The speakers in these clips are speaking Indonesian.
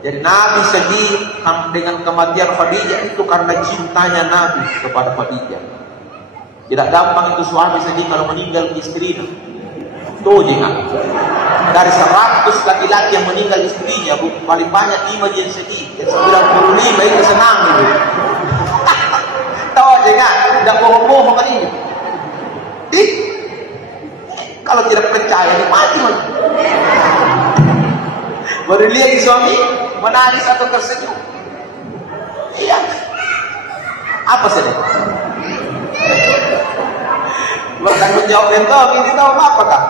Jadi Nabi sedih dengan kematian Khadijah itu karena cintanya Nabi kepada Khadijah. Tidak gampang itu suami sedih kalau meninggal istrinya. Tuh jangan. Dari 100 laki-laki yang meninggal istrinya, paling banyak 5 yang sedih. Yang 95 itu senang gitu. Tahu jangan, tidak bohong-bohong kan ini. Kalau tidak percaya, dia mati man. Baru lihat suami menangis atau tersenyum. Iya. Apa sedih? Bertanggung jawab itu, ini tahu apa kak?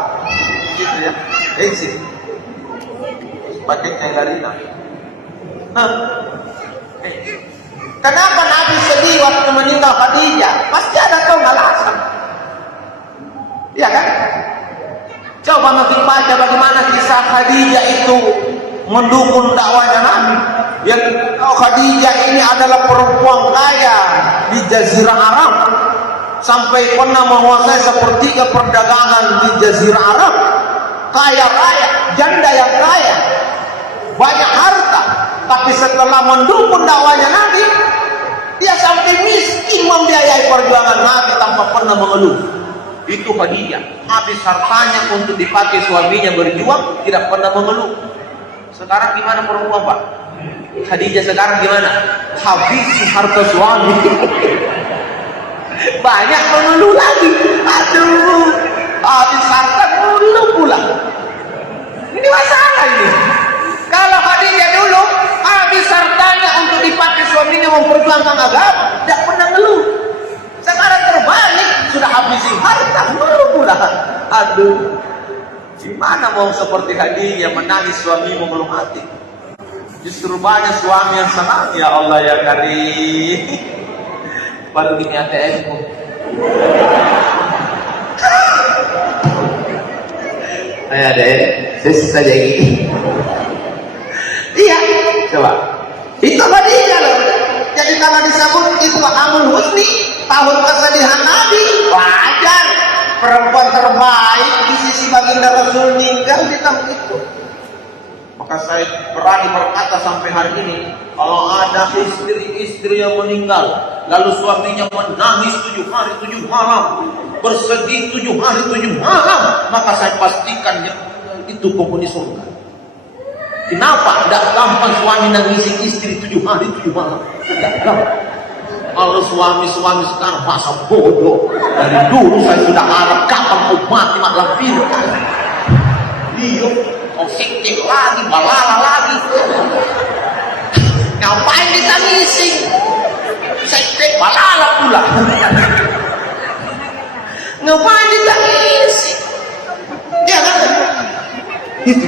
Gitu ya. Exit. Pakai Galina. Kenapa Nabi sedih waktu meninggal Khadijah? Pasti ada tahu alasan. Iya kan? Coba makin baca bagaimana kisah Khadijah itu mendukung dakwahnya Nabi. Yang Khadijah ini adalah perempuan kaya di Jazirah Arab, sampai pernah menguasai sepertiga perdagangan di Jazirah Arab. Kaya raya, janda yang kaya, banyak harta. Tapi setelah mendukung dakwahnya Nabi, dia sampai miskin membiayai perjuangan Nabi tanpa pernah mengeluh. Itu Khadijah. Habis hartanya untuk dipakai suaminya berjuang, tidak pernah mengeluh. Sekarang gimana perempuan Pak? Khadijah sekarang gimana? Habis harta suami. Banyak mengeluh lagi. Aduh, habis harta mengeluh pula. Ini masalah ini. Kalau Khadijah dulu habis hartanya untuk dipakai suaminya memperjuangkan agama, tidak pernah ngeluh. Sekarang terbalik, sudah habisin harta mengeluh pula. Aduh, gimana mau seperti Khadijah menangis suami mengeluh mati? Justru banyak suami yang senang, ya Allah ya Karim. Baru gini ATM ku. Ayo deh, saja gini. Iya, coba. Itu Khadijah loh. Jadi kalau disebut itu Amul Husni, tahun kesedihan Nabi, wajar. Perempuan terbaik di sisi baginda Rasul meninggal di tahun itu. Maka saya berani berkata sampai hari ini, kalau ada istri-istri yang meninggal, lalu suaminya menangis 7 hari 7 malam, bersedih 7 hari 7 malam, maka saya pastikan itu penghuni surga. Kenapa? Tidak gampang suami nangisi istri 7 hari 7 malam. Tidak gampang. Kalau suami-suami sekarang masa bodoh. Dari dulu saya sudah harap kapan kau mati mak lampir. Iya. Kau sektek lagi, balala lagi. Ngapain ditangisi? Sektek balala pula. Ngapain ditangisi? Ya kan? Itu.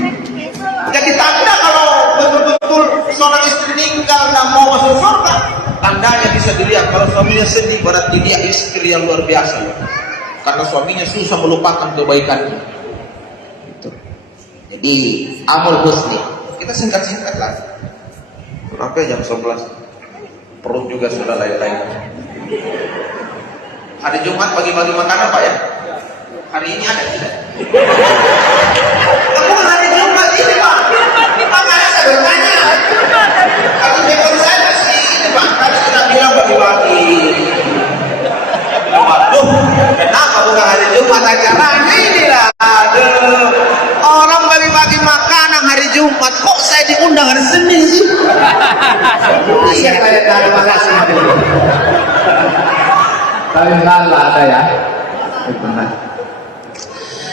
Jadi tanda kalau betul-betul seorang istri meninggal dan mau masuk surga, tandanya bisa dilihat kalau suaminya sedih, berarti dia istri yang luar biasa. Karena suaminya susah melupakan kebaikannya. Jadi Amul Husni. Kita singkat-singkat lah. Sampai jam 11. Perut juga sudah lain-lain. Hari Jumat bagi-bagi makanan Pak ya? Hari ini ada tidak? Kamu hari Jumat ini Pak? Makanya saya bertanya. Kalau dekor saya masih ini Pak. Tadi sudah bilang bagi-bagi. Waduh, kenapa bukan hari Jumat acaranya inilah? Aduh, orang bagi-bagi makanan hari Jumat, kok saya diundang hari Senin sih? Iya, terima kasih. Kalian salah ada ya? Benar.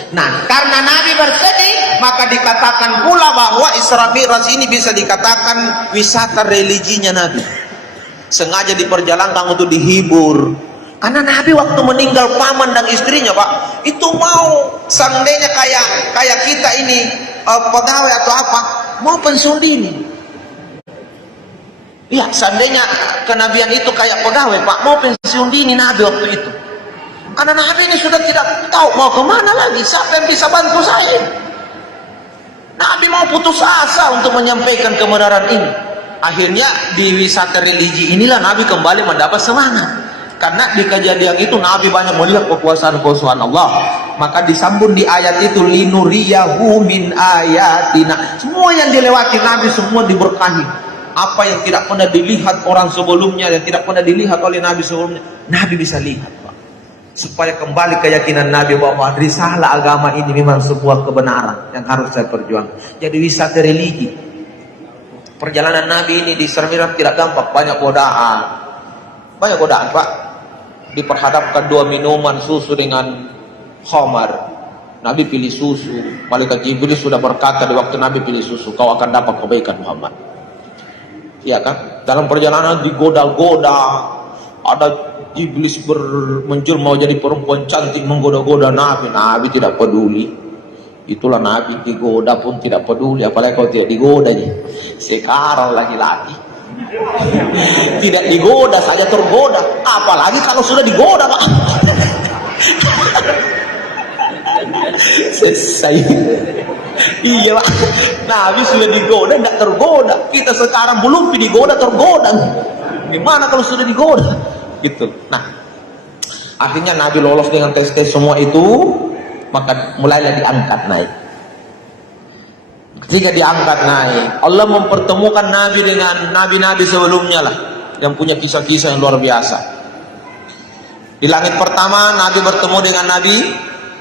Nah, karena Nabi bersedih, maka dikatakan pula bahwa Isra Mi'raj ini bisa dikatakan wisata religinya Nabi. Sengaja diperjalankan untuk dihibur. Karena Nabi waktu meninggal paman dan istrinya Pak, itu mau seandainya kayak kita ini pegawai atau apa, mau pensiun dini. Iya, seandainya kenabian itu kayak pegawai Pak, mau pensiun dini Nabi waktu itu. Karena Nabi ini sudah tidak tahu mau kemana lagi, siapa yang bisa bantu saya. Nabi mau putus asa untuk menyampaikan kebenaran ini. Akhirnya di wisata religi inilah Nabi kembali mendapat semangat. Karena di kejadian itu Nabi banyak melihat kekuasaan-kekuasaan Allah. Maka disambung di ayat itu linuriyahu min ayatina. Semua yang dilewati Nabi semua diberkahi. Apa yang tidak pernah dilihat orang sebelumnya, yang tidak pernah dilihat oleh Nabi sebelumnya, Nabi bisa lihat, Pak. Supaya kembali keyakinan Nabi bahwa risalah agama ini memang sebuah kebenaran yang harus saya perjuangkan. Jadi wisata religi. Perjalanan Nabi ini di Sermirat tidak gampang, banyak godaan. Banyak godaan, Pak. Diperhadapkan dua minuman, susu dengan khamar. Nabi pilih susu. Malaikat Jibril sudah berkata di waktu Nabi pilih susu, kau akan dapat kebaikan Muhammad. Iya kan? Dalam perjalanan digoda-goda, ada iblis menjelma jadi perempuan cantik menggoda-goda Nabi. Nabi tidak peduli. Itulah Nabi, digoda pun tidak peduli. Apalagi kalau tidak digoda nih. Sekarang laki-laki tidak digoda saja tergoda, apalagi kalau sudah digoda, Pak. Selesai. Iya, Pak. Nabi sudah digoda tidak tergoda. Kita sekarang belum digoda tergoda. Gimana kalau sudah digoda? Gitu. Nah, akhirnya Nabi lolos dengan tes-tes semua itu, maka mulailah diangkat naik. Ketika diangkat naik, Allah mempertemukan Nabi dengan nabi-nabi sebelumnya lah, yang punya kisah-kisah yang luar biasa. Di langit pertama Nabi bertemu dengan Nabi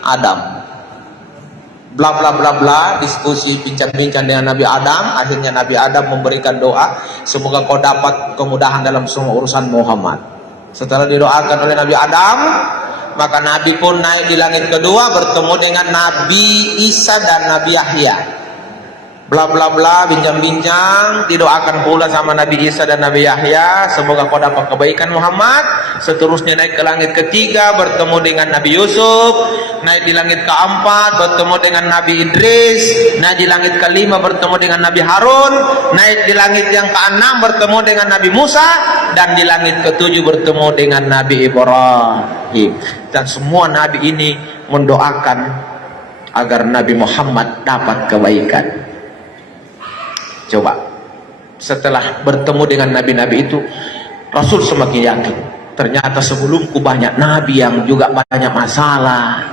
Adam. Bla bla bla bla, diskusi bincang-bincang dengan Nabi Adam. Akhirnya Nabi Adam memberikan doa, semoga kau dapat kemudahan dalam semua urusan Muhammad. Setelah didoakan oleh Nabi Adam, maka Nabi pun naik di langit kedua bertemu dengan Nabi Isa dan Nabi Yahya. Bla bla bla, bincang-bincang, didoakan pula sama Nabi Isa dan Nabi Yahya, semoga kau dapat kebaikan Muhammad. Seterusnya naik ke langit ketiga bertemu dengan Nabi Yusuf, naik di langit keempat bertemu dengan Nabi Idris, naik di langit kelima bertemu dengan Nabi Harun, naik di langit yang keenam bertemu dengan Nabi Musa, dan di langit ketujuh bertemu dengan Nabi Ibrahim. Dan semua Nabi ini mendoakan agar Nabi Muhammad dapat kebaikan. Coba, setelah bertemu dengan nabi-nabi itu, Rasul semakin yakin, ternyata sebelumku banyak nabi yang juga banyak masalah,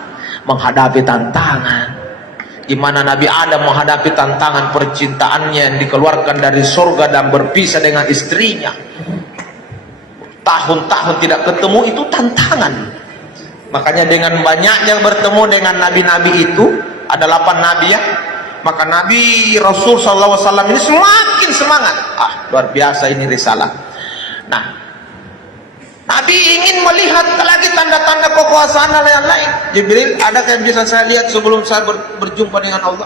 menghadapi tantangan. Gimana Nabi Adam menghadapi tantangan percintaannya yang dikeluarkan dari surga dan berpisah dengan istrinya, tahun-tahun tidak ketemu, itu tantangan. Makanya dengan banyaknya bertemu dengan nabi-nabi itu, ada 8 nabi ya, maka Nabi Rasul SAW ini semakin semangat. Luar biasa ini risalah. Nah, Nabi ingin melihat lagi tanda-tanda kekuasaan yang lain. Jibril, adakah yang bisa saya lihat sebelum saya berjumpa dengan Allah?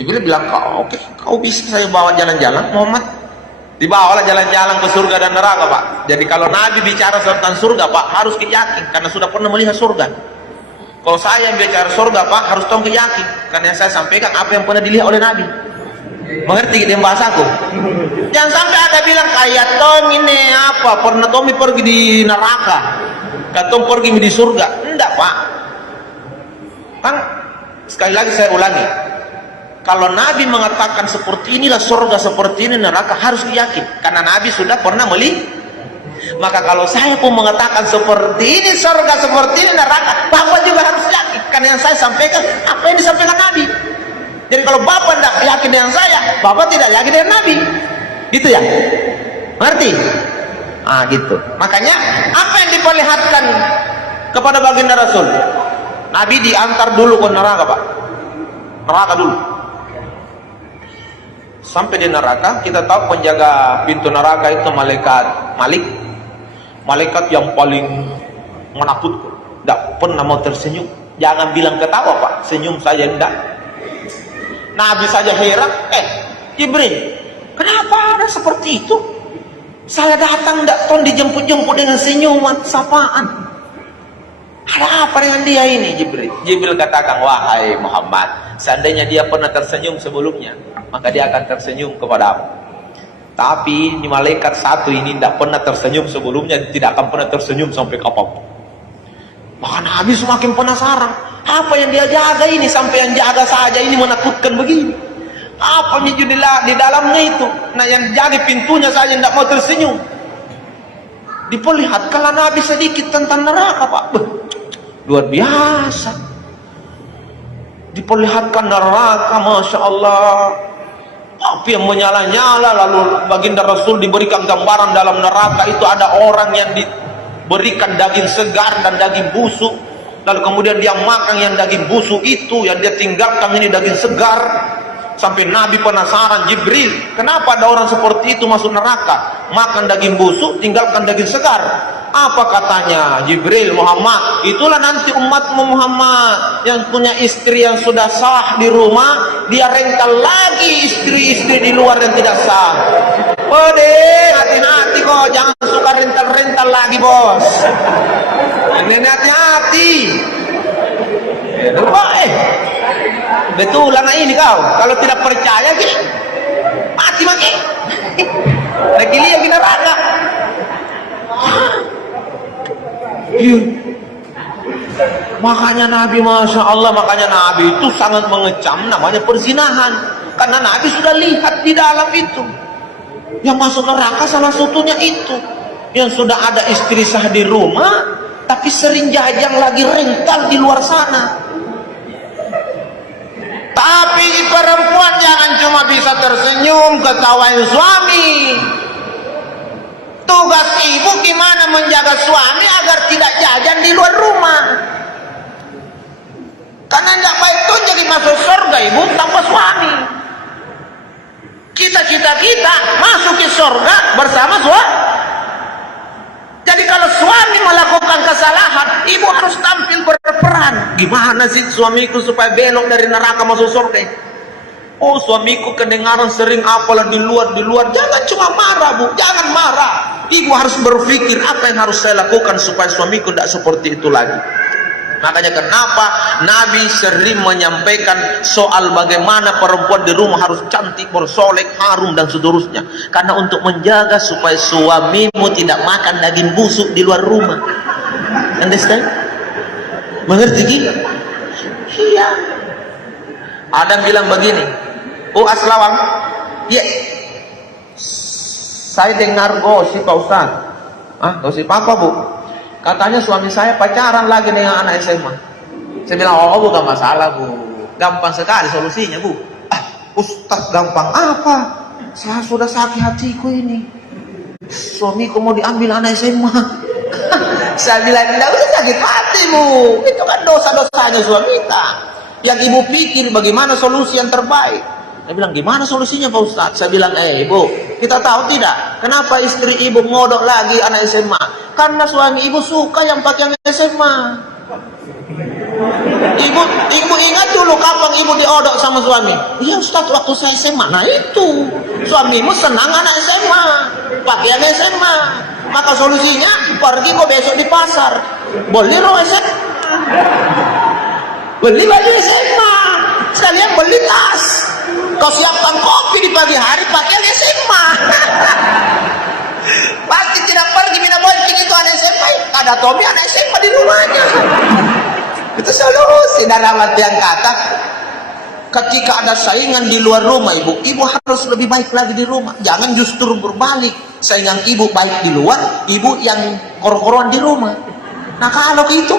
Jibril bilang, oke, kau bisa saya bawa jalan-jalan Muhammad. Dibawalah jalan-jalan ke surga dan neraka, Pak. Jadi kalau Nabi bicara tentang surga, Pak, harus yakin karena sudah pernah melihat surga. Kalau saya yang bicara surga, Pak, harus tahu yakin karena yang saya sampaikan apa yang pernah dilihat oleh Nabi. Mengerti gitu bahasaku? Jangan sampai ada bilang kayak Tom ini apa, pernah Tommy pergi di neraka, Tom pergi di surga. Enggak, Pak. Kan sekali lagi saya ulangi, kalau Nabi mengatakan seperti inilah surga, seperti ini neraka, harus yakin karena Nabi sudah pernah melihat. Maka kalau saya pun mengatakan seperti ini surga, seperti ini neraka, Bapak juga harus yakin karena yang saya sampaikan apa yang disampaikan Nabi. Jadi kalau Bapak tidak yakin dengan saya, Bapak tidak yakin dengan Nabi. Gitu ya? Ngerti? Gitu. Makanya apa yang diperlihatkan kepada baginda Rasul? Nabi diantar dulu ke neraka, Pak. Neraka dulu. Sampai di neraka, kita tahu penjaga pintu neraka itu malaikat Malik. Malaikat yang paling menakutkan, tidak pernah mau tersenyum. Jangan bilang ketawa, Pak, senyum saja tidak. Nabi saja heran, Jibril, kenapa ada seperti itu? Saya datang tidak ton dijemput-jemput dengan senyuman, sapaan. Ada apa dengan dia ini, Jibril? Jibril katakan, wahai Muhammad, seandainya dia pernah tersenyum sebelumnya, maka dia akan tersenyum kepadamu. Tapi ini malaikat satu ini tidak pernah tersenyum sebelumnya, tidak akan pernah tersenyum sampai kapanpun. Maka Nabi semakin penasaran, apa yang dia jaga ini sampai yang jaga saja ini menakutkan begini? Apa yang di dalamnya itu? Nah, yang jaga pintunya saja tidak mau tersenyum. diperlihatkanlah Nabi sedikit tentang neraka, Pak. Luar biasa. Diperlihatkan neraka, Masya Allah. Api yang menyala-nyala, lalu baginda Rasul diberikan gambaran dalam neraka itu ada orang yang diberikan daging segar dan daging busuk, lalu kemudian dia makan yang daging busuk itu, yang dia tinggalkan ini daging segar. Sampai Nabi penasaran, Jibril, kenapa ada orang seperti itu masuk neraka, makan daging busuk, tinggalkan daging segar? Apa katanya Jibril? Muhammad, itulah nanti umatmu Muhammad yang punya istri yang sudah sah di rumah, dia rental lagi istri-istri di luar yang tidak sah. Waduh, hati-hati kok, jangan suka rental-rental lagi, bos. Ini hati-hati. Betul lah ini kau. Kalau tidak percaya gini, mati. Lagi lihat di neraka. Makanya Nabi, Masya Allah, makanya Nabi itu sangat mengecam namanya perzinahan, karena Nabi sudah lihat di dalam itu. Yang masuk neraka salah satunya itu, yang sudah ada istri sah di rumah tapi sering jajang lagi rental di luar sana. Tapi perempuan jangan cuma bisa tersenyum ketawain suami. Tugas ibu gimana menjaga suami agar tidak jajan di luar rumah. Karena tidak baik tuh jadi masuk surga ibu tanpa suami. Cita-cita kita masuk ke surga bersama suami. Jadi kalau suami melakukan kesalahan, ibu harus tampil berperan. Gimana sih suamiku supaya belok dari neraka masuk surga? Oh, suamiku kedengaran sering apalah di luar. Jangan cuma marah, Bu. Jangan marah. Ibu harus berpikir apa yang harus saya lakukan supaya suamiku tidak seperti itu lagi. Makanya kenapa Nabi sering menyampaikan soal bagaimana perempuan di rumah harus cantik, bersolek, harum dan seterusnya. Karena untuk menjaga supaya suamimu tidak makan daging busuk di luar rumah. Understand? Mengerti gitu? Iya. Adam bilang begini, oh Aslawang, ya, saya dengar gosip Pak Ustaz. Gosip apa, Bu? Katanya suami saya pacaran lagi dengan anak SMA. Saya bilang, oh bukan masalah, Bu. Gampang sekali solusinya, Bu. Ustaz gampang apa? Saya sudah sakit hatiku ini. Suamiku mau diambil anak SMA. Saya bilang, tidak usah sakit hati, Bu. Itu kan dosa-dosanya suami kita. Yang ibu pikir bagaimana solusi yang terbaik. Saya bilang, gimana solusinya Pak Ustaz? Saya bilang, ibu, kita tahu tidak kenapa istri ibu ngodok lagi anak SMA? Karena suami ibu suka yang pakai anak SMA. Ibu ingat dulu kapan ibu diodok sama suami? Iya Ustaz, waktu saya SMA. Nah itu, suamimu senang anak SMA, pakai anak SMA. Maka solusinya, pergi kok besok di pasar, beli rok SMA, beli baju SMA, sekalian beli tas. Kau siapkan kopi di pagi hari pakai SMA. Pasti tidak pergi minum bonceng itu anak SMA. Ada Tommy anak SMA di rumahnya. Itu solusi. Dan amat yang kata, ketika ada saingan di luar rumah, ibu harus lebih baik lagi di rumah. Jangan justru berbalik, saingan ibu baik di luar, ibu yang kor-koran di rumah. Nah kalau itu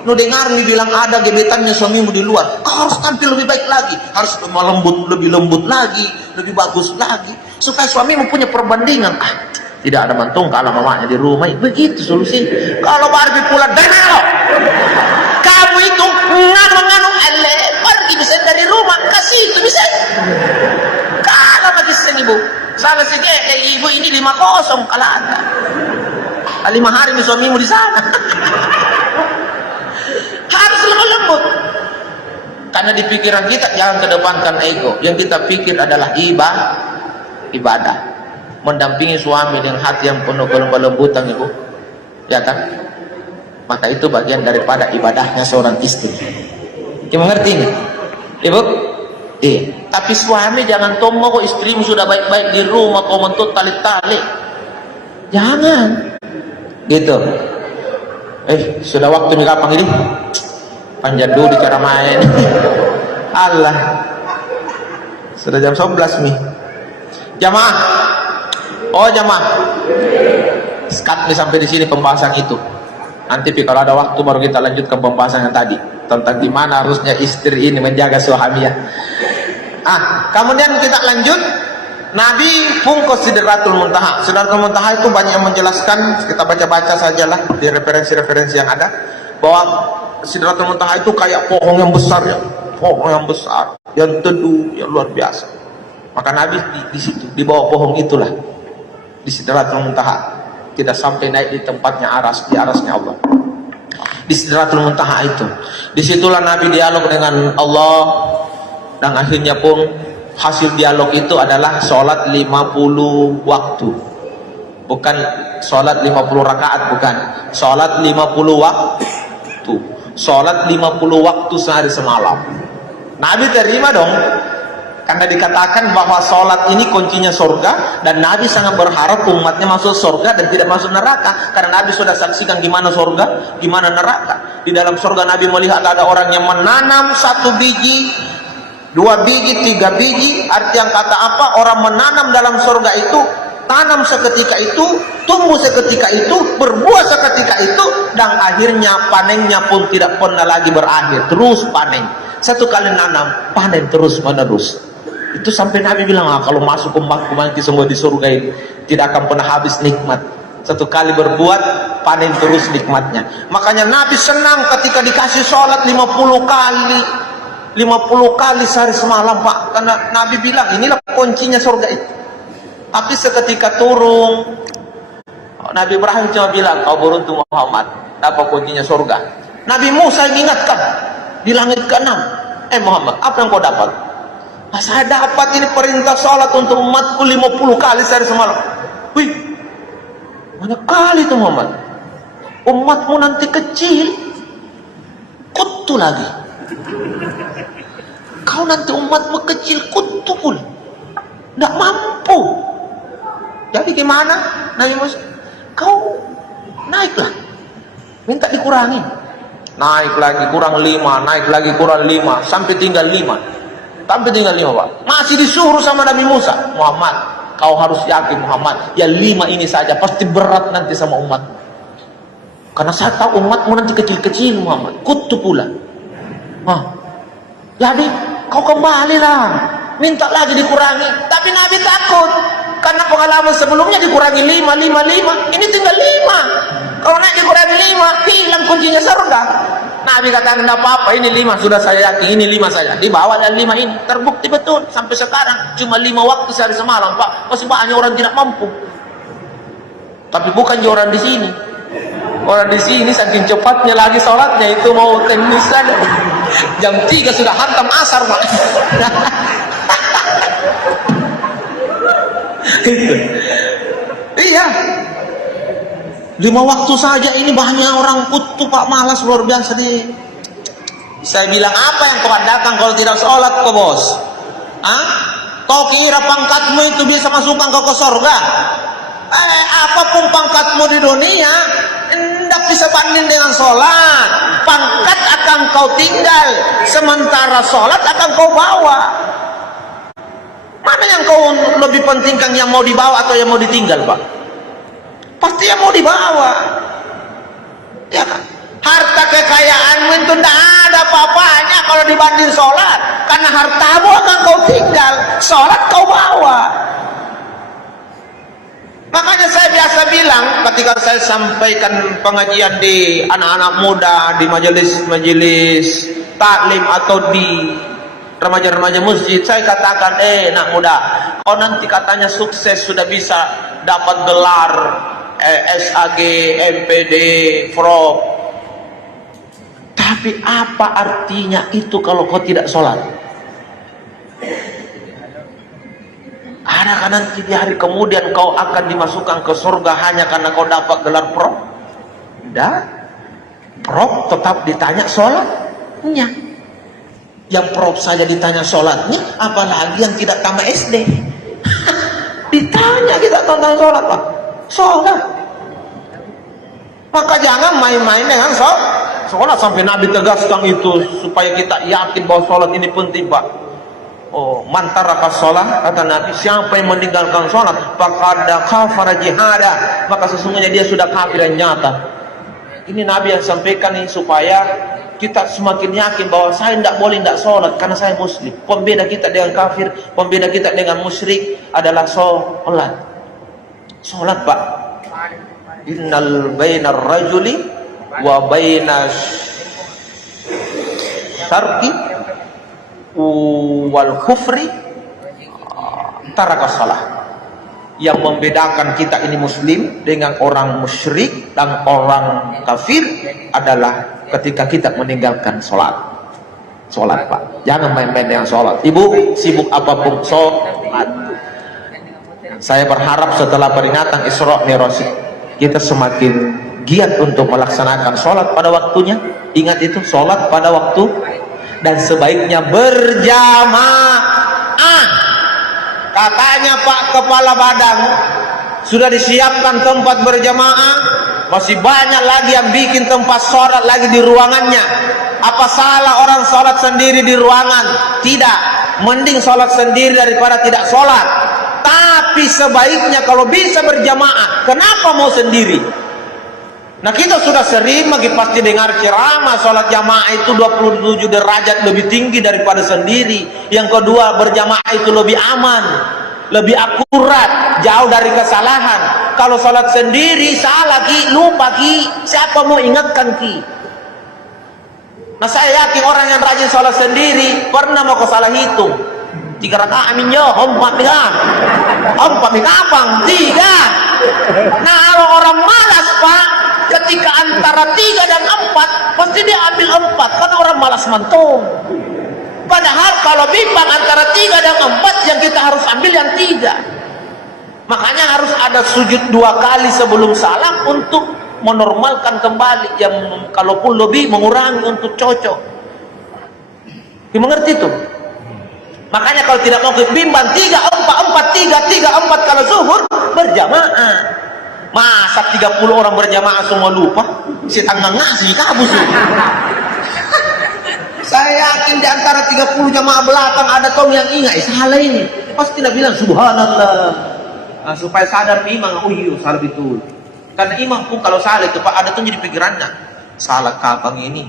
lu dengar nih bilang ada gebetannya suamimu di luar, kau harus tampil lebih baik lagi, harus lebih lembut lagi, lebih bagus lagi, supaya suamimu punya perbandingan. Tidak ada mantung kalau mamanya di rumah. Begitu solusi. Kalau Barbie pulang dari mana? Kamu itu nganu pergi bisa dari rumah, kasih itu bisa. Kalau lagi seng ibu, salah sih kayak ibu ini 5-0 kalau ada. 5 hari nih suamimu di sana. Harus lembut. Karena di pikiran kita jangan kedepankan ego. Yang kita pikir adalah ibadah. Mendampingi suami dengan hati yang penuh kelembutan, ibu, ya kan? Maka itu bagian daripada ibadahnya seorang istri. Kamu ngerti nih, ibu? Tapi suami jangan tombol kok istrimu sudah baik-baik di rumah kau mentut tali-tali. Jangan, gitu. Sudah waktu nih kapan ini? Panjang dulu cara main. Allah, sudah jam 11 nih. Jamaah. Oh jamaah, Skat nih sampai di sini pembahasan itu. Nanti kalau ada waktu baru kita lanjutkan pembahasan yang tadi tentang gimana harusnya istri ini menjaga suaminya. Kemudian kita lanjut. Nabi pun ke Sidratul Muntaha. Sidratul Muntaha itu banyak yang menjelaskan, kita baca-baca sajalah di referensi-referensi yang ada, bahwa Sidratul Muntaha itu kayak pohon yang besar ya, pohon yang besar, yang teduh, yang luar biasa. Maka Nabi di situ, di bawah pohon itulah, di Sidratul Muntaha, tidak sampai naik di tempatnya aras, di arasnya Allah. Di Sidratul Muntaha itu, disitulah Nabi dialog dengan Allah, dan akhirnya pun hasil dialog itu adalah sholat 50 waktu, bukan sholat 50 rakaat, bukan sholat 50 waktu, sholat 50 waktu sehari semalam. Nabi terima dong, karena dikatakan bahwa sholat ini kuncinya surga, dan Nabi sangat berharap umatnya masuk surga dan tidak masuk neraka, karena Nabi sudah saksikan gimana surga, gimana neraka. Di dalam surga Nabi melihat ada orang yang menanam 1 biji, 2 biji, 3 biji. Arti yang kata apa? Orang menanam dalam surga itu, tanam seketika itu, tumbuh seketika itu, berbuah seketika itu, dan akhirnya panennya pun tidak pernah lagi berakhir, terus panen. Satu kali nanam, panen terus menerus. Itu sampai Nabi bilang, kalau masuk umatku nanti semua di surga ini tidak akan pernah habis nikmat. Satu kali berbuat, panen terus nikmatnya. Makanya Nabi senang ketika dikasih sholat 50 kali, 50 kali sehari semalam, Pak, karena Nabi bilang inilah kuncinya surga itu. Tapi seketika turun, Nabi Ibrahim cuma bilang, kau beruntung Muhammad, apa kuncinya surga. Nabi Musa ingatkan di langit ke-6, Muhammad, apa yang kau dapat? Saya dapat ini perintah sholat untuk umatku 50 kali sehari semalam. Wih, banyak kali itu Muhammad. Umatmu nanti kecil, kutu lagi. Kau nanti umatmu kecil, kutu pun tidak mampu. Jadi gimana? Nabi Musa, kau naiklah, minta dikurangi. Naik lagi kurang 5, naik lagi kurang 5, sampai tinggal 5. Sampai tinggal 5, Pak. Masih disuruh sama Nabi Musa, Muhammad, kau harus yakin Muhammad, ya 5 ini saja pasti berat nanti sama umatmu. Karena saya tahu umatmu nanti kecil-kecil Muhammad, kutu pula. Jadi kau kembalilah, minta lagi dikurangi. Tapi Nabi takut, karena pengalaman sebelumnya dikurangi 5, ini tinggal 5. Kalau naik dikurangi 5, hilang kuncinya surga. Nabi katakan, tidak apa-apa, ini 5 sudah saya yakin, ini 5 saja. Dibawa dan 5 ini, terbukti betul sampai sekarang cuma 5 waktu sehari semalam, Pak. Masih banyak orang tidak mampu. Tapi bukan orang di sini. Orang di sini saking cepatnya lagi sholatnya itu mau teknis saja. Jam 3 sudah hantam asar, Pak. Iya. 5 waktu saja ini banyak orang kutu, Pak, malas luar biasa deh. Saya bilang, apa yang kau adakan kalau tidak sholat kau, bos? Kau kira pangkatmu itu bisa masukkan kau ke surga? Apapun pangkatmu di dunia, tidak bisa banding dengan sholat. Pangkat akan kau tinggal, sementara sholat akan kau bawa. Mana yang kau lebih pentingkan, yang mau dibawa atau yang mau ditinggal, Pak? Pasti yang mau dibawa. Ya kan? Harta kekayaanmu itu tidak ada apa-apanya kalau dibanding sholat. Karena hartamu akan kau tinggal, sholat kau bawa. Makanya saya biasa bilang ketika saya sampaikan pengajian di anak-anak muda, di majelis taklim atau di remaja-remaja masjid, saya katakan, nak muda, kau nanti katanya sukses sudah bisa dapat gelar SAG, MPD, FROB. Tapi apa artinya itu kalau kau tidak sholat? Adakah nanti di hari kemudian kau akan dimasukkan ke surga hanya karena kau dapat gelar PROB? Tidak. PROB tetap ditanya sholatnya. Yang PROB saja ditanya sholatnya, apalagi yang tidak tamat SD. Ditanya kita tentang sholat, Pak. Sholat. Maka jangan main-main dengan sholat sampai Nabi tegaskan itu supaya kita yakin bahwa sholat ini penting, Pak. Oh, man taraka sholat, kata Nabi, siapa yang meninggalkan sholat, faqad kafara jihada, maka sesungguhnya dia sudah kafir yang nyata. Ini Nabi yang sampaikan ini supaya kita semakin yakin bahwa saya tidak boleh tidak sholat karena saya muslim. Pembeda kita dengan kafir, pembeda kita dengan musyrik adalah sholat. Sholat, Pak. Innal bainar rajuli wa bainas syarqi wal kufri taraka shalah. Yang membedakan kita ini muslim dengan orang musyrik dan orang kafir adalah ketika kita meninggalkan sholat. Sholat, Pak, jangan main-main dengan sholat. Ibu sibuk apapun, sholat. Saya berharap setelah peringatan Isra Mi'raj kita semakin giat untuk melaksanakan sholat pada waktunya. Ingat itu, sholat pada waktu, dan sebaiknya berjamaah. Katanya Pak Kepala Badan sudah disiapkan tempat berjamaah, masih banyak lagi yang bikin tempat sholat lagi di ruangannya. Apa salah orang sholat sendiri di ruangan? Tidak, mending sholat sendiri daripada tidak sholat. Tapi sebaiknya kalau bisa berjamaah. Kenapa mau sendiri? Nah, kita sudah sering pasti dengar ceramah sholat jamaah itu 27 derajat lebih tinggi daripada sendiri. Yang kedua, berjamaah itu lebih aman, lebih akurat, jauh dari kesalahan. Kalau sholat sendiri salah ki, lupa ki, siapa mau ingatkan ki? Nah, saya yakin orang yang rajin sholat sendiri pernah mau salah hitung. 3 rakaat amin yo, 4 kan? 4 kapang 3. Nah, kalau orang malas, Pak, ketika antara 3 dan 4 pasti dia ambil 4 karena orang malas mantung. Padahal kalau bimbang antara 3 dan 4, yang kita harus ambil yang 3. Makanya harus ada sujud 2 kali sebelum salam untuk menormalkan kembali, yang kalaupun lebih mengurangi untuk cocok. Dimengerti tuh? Makanya kalau tidak mau bimbang 3, 4, 4 kalau zuhur berjamaah. Masa 30 orang berjamaah semua lupa? Si tanggang ngasih kabus. Saya yakin di antara 30 jamaah belakang ada kaum yang ingat, salah ini. Pasti tidak bilang subhanallah. Nah, supaya sadar imam, oh iya salah betul. Karena imam pun kalau salah itu, Pak, ada tuh jadi pikirannya. Salah kapang ini,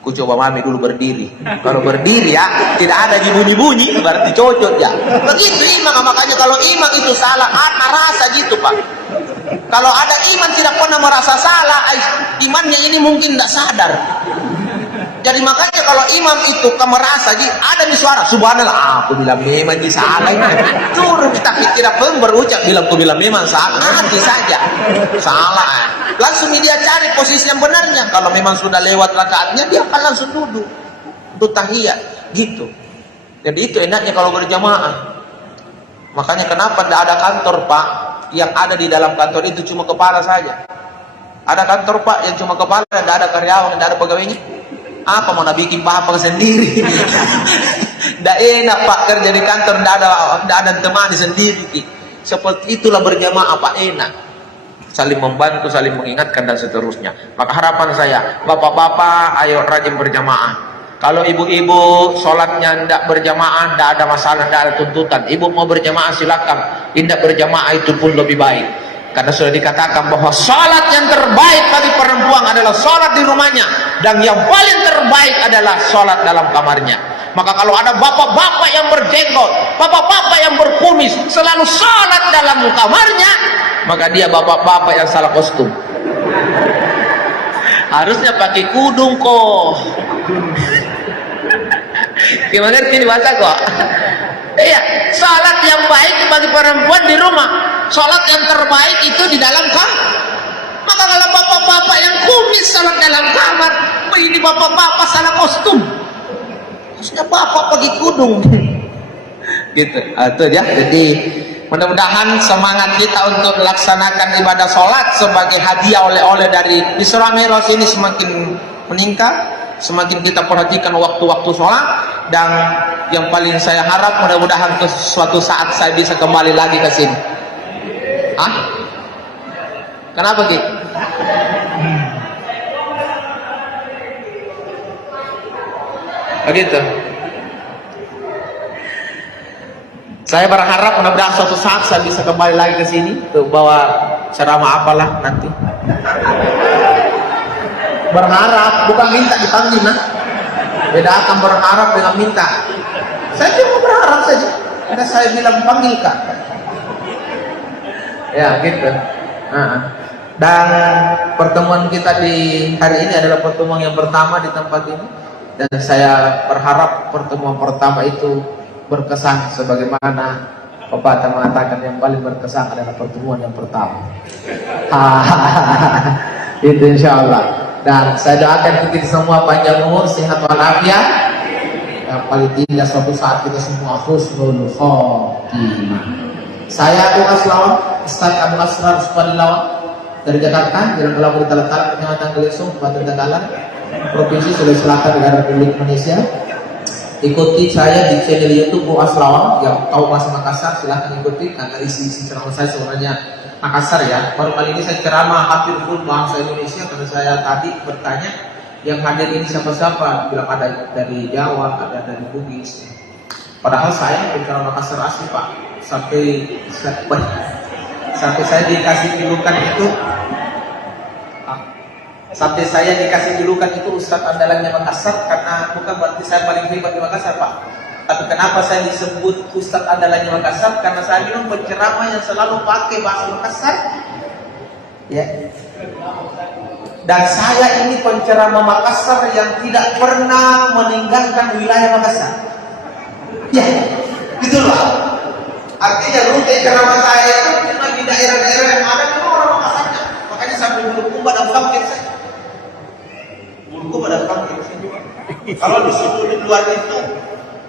ku coba mami dulu berdiri. Kalau berdiri ya, tidak ada bunyi-bunyi, berarti cocok ya. Begitu imam, makanya kalau imam itu salah, ada rasa gitu, Pak. Kalau ada iman tidak pernah merasa salah, imannya ini mungkin tidak sadar. Jadi makanya kalau imam itu kamu merasa ada di suara subhanallah, aku bilang memang di salah ini. Turun kita tidak pun berucap bilang aku bilang memang salah, nanti saja salah. Langsung dia cari posisi yang benarnya. Kalau memang sudah lewat rakaatnya, dia akan langsung duduk untuk tahiyat gitu. Jadi itu enaknya kalau berjamaah. Makanya kenapa tidak ada kantor, Pak? Yang ada di dalam kantor itu cuma kepala saja. Ada kantor, Pak, yang cuma kepala, tidak ada karyawan, tidak ada pegawainya. Apa mau bikin apa sendiri? Tidak enak, Pak, kerja di kantor, tidak ada temani sendiri. Seperti itulah berjamaah, Pak, enak. Saling membantu, saling mengingatkan dan seterusnya. Maka harapan saya, bapak-bapak, ayo rajin berjamaah. Kalau ibu-ibu sholatnya tidak berjamaah, tidak ada masalah, tidak ada tuntutan. Ibu mau berjamaah silakan. Tidak berjamaah itu pun lebih baik. Karena sudah dikatakan bahwa sholat yang terbaik bagi perempuan adalah sholat di rumahnya. Dan yang paling terbaik adalah sholat dalam kamarnya. Maka kalau ada bapak-bapak yang berjenggot, bapak-bapak yang berkumis, selalu sholat dalam kamarnya, maka dia bapak-bapak yang salah kostum. Harusnya pakai kudung kok. Gimana ini bahasa kok? Iya, salat yang baik bagi perempuan di rumah, salat yang terbaik itu di dalam kamar. Maka kalau bapak-bapak yang kumis salat dalam kamar, ini bapak-bapak salah kostum. Harusnya bapak pakai kudung. Gitu. Itu ya. Jadi mudah-mudahan semangat kita untuk melaksanakan ibadah sholat sebagai hadiah oleh-oleh dari Isra Mi'raj ini semakin meningkat, semakin kita perhatikan waktu-waktu sholat, dan yang paling saya harap mudah-mudahan ke suatu saat saya bisa kembali lagi ke sini. Hah? Kenapa gitu? Begitu. Saya berharap mudah-mudahan suatu saat saya bisa kembali lagi ke sini untuk bawa ceramah apalah nanti. Berharap, bukan minta dipanggil, nah. Bedakan berharap dengan minta. Saya cuma berharap saja. Karena saya bilang panggil Kak. Ya gitu. Dan pertemuan kita di hari ini adalah pertemuan yang pertama di tempat ini. Dan saya berharap pertemuan pertama itu berkesan sebagaimana pepatah mengatakan yang paling berkesan adalah pertemuan yang pertama. Itu insya Allah. Dan saya doakan kita semua panjang umur, sehat walafiat. Yang paling tidak suatu saat kita semua husnul khotimah. Saya Abu Aslawan, Ustaz Abu Asrar Subhanallawan dari Jakarta, Jalan Kelapa di Talatala, Kecamatan Gelesung, Kabupaten Tagalan, Provinsi Sulawesi Selatan, Negara Republik Indonesia. Ikuti saya di channel YouTube Bu Aslawan yang tahu bahasa Makassar, silahkan ikuti karena isi ceramah saya sebenarnya Makassar ya. Baru kali ini saya ceramah hampir full bahasa Indonesia karena saya tadi bertanya yang hadir ini siapa-siapa, bilang ada dari Jawa, ada dari Bugis. Padahal saya bicara Makassar asli Pak. Sampai saya dikasih julukan itu. Sampai saya dikasih julukan itu Ustadz andalannya Makassar karena bukan berarti saya paling hebat di Makassar Pak. Tapi kenapa saya disebut Ustadz andalannya Makassar? Karena saya bilang penceramah yang selalu pakai bahasa Makassar. Ya. Dan saya ini penceramah Makassar yang tidak pernah meninggalkan wilayah Makassar. Ya, itulah. Artinya rute ceramah saya itu cuma di daerah-daerah yang ada memang orang Makassarnya. Makanya sampai Bulukumba dan Bangkit saya. Bulukumba dan Bangkit saya juga. Kalau di situ di luar itu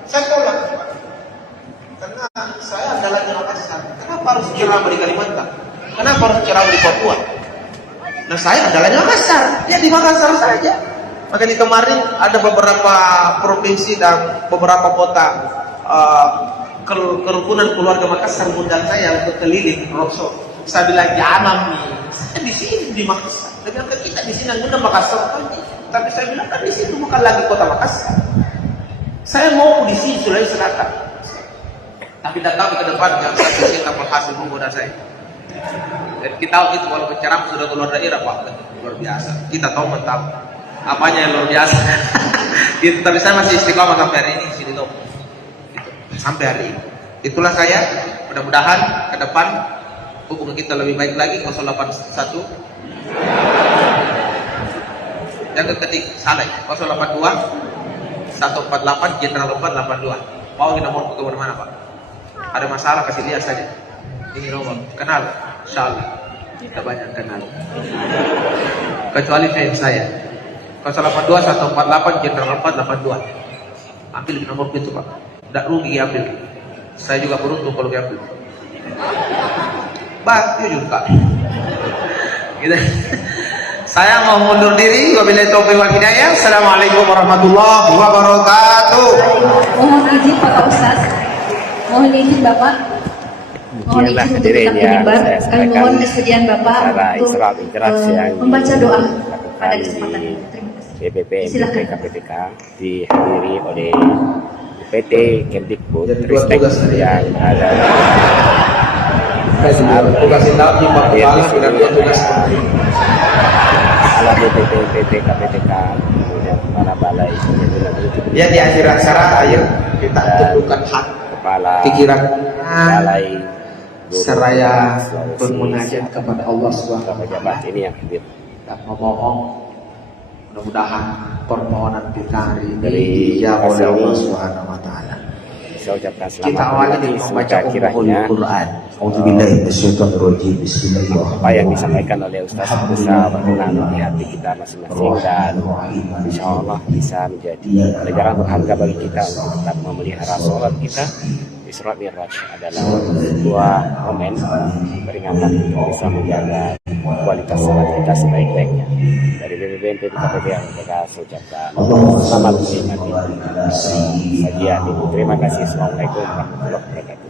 saya tolak. Karena saya adalah di Makassar. Kenapa harus ceramah di Kalimantan? Kenapa harus ceramah di Papua? Nah saya adalah di Makassar. Ya di Makassar saja. Makanya kemarin ada beberapa provinsi dan beberapa kota kerukunan keluarga Makassar mengundang saya untuk keliling roadshow. Saya bilang jangan nih, saya di sini di Makassar. Tapi kita di sini ngundang Makassar kan? Tapi saya bilang kan di situ bukan lagi kota Makassar. Saya mau di sini Sulawesi Selatan. Tapi tidak tahu ke depannya saya kita berhasil menggoda saya. Dan kita tahu itu walaupun ceramah sudah keluar daerah Pak, luar biasa. Kita tahu mentah apanya yang luar biasa. Gitu, tapi saya masih istiqomah sampai hari ini sini tuh. Sampai hari ini. Itulah saya. Mudah-mudahan ke depan hubungan kita lebih baik lagi. 081 yang ketik salah 082 148 Jenderal 482. Mau kita mau ke mana Pak? Ada masalah kasih lihat saja. Ini nomor kenal, insyaallah kita banyak kenal. Kecuali fans saya 082 148 Jenderal 482. Ambil nomor itu Pak. Tidak rugi ambil. Saya juga beruntung kalau diambil. Bah, jujur Kak. Gitu. Saya mau mundur diri. Wabillahi taufiq wal hidayah. Assalamualaikum warahmatullahi wabarakatuh. Mohon izin Pak Ustaz. Mohon izin Bapak. Mohon izin untuk kita penyebar. Kami mohon kesediaan Bapak untuk membaca doa pada kesempatan ini. Terima kasih. BPP KPPK dihadiri oleh PT Kemdikbud Ristek yang ada tugas tahu di Papua dan tugas ala BPP PT KPPK kemudian kepala balai ya di akhir acara ayo kita tundukkan hak kepala pikiran balai seraya bermunajat kepada Allah Subhanahu wa taala ini yang hadir dan memohon mudah-mudahan permohonan kita hari ini dari dijawab oleh Allah Subhanahu wa taala. Saya ucapkan selamat Kita awali dengan membaca Al-Quran. Auzubillahi minasyaitonirrajim. Bismillahirrahmanirrahim. apa yang disampaikan oleh Ustaz bisa berkenan di hati kita masing-masing dan insya Allah bisa menjadi pelajaran berharga bagi kita untuk tetap memelihara sholat kita. Isra Mi'raj adalah sebuah momen peringatan untuk bisa menjaga kualitas sholat kita sebaik-baiknya. Dari BPBNP KPP yang kita ucapkan selamat menikmati sajian ini. Terima kasih. Assalamualaikum warahmatullahi wabarakatuh.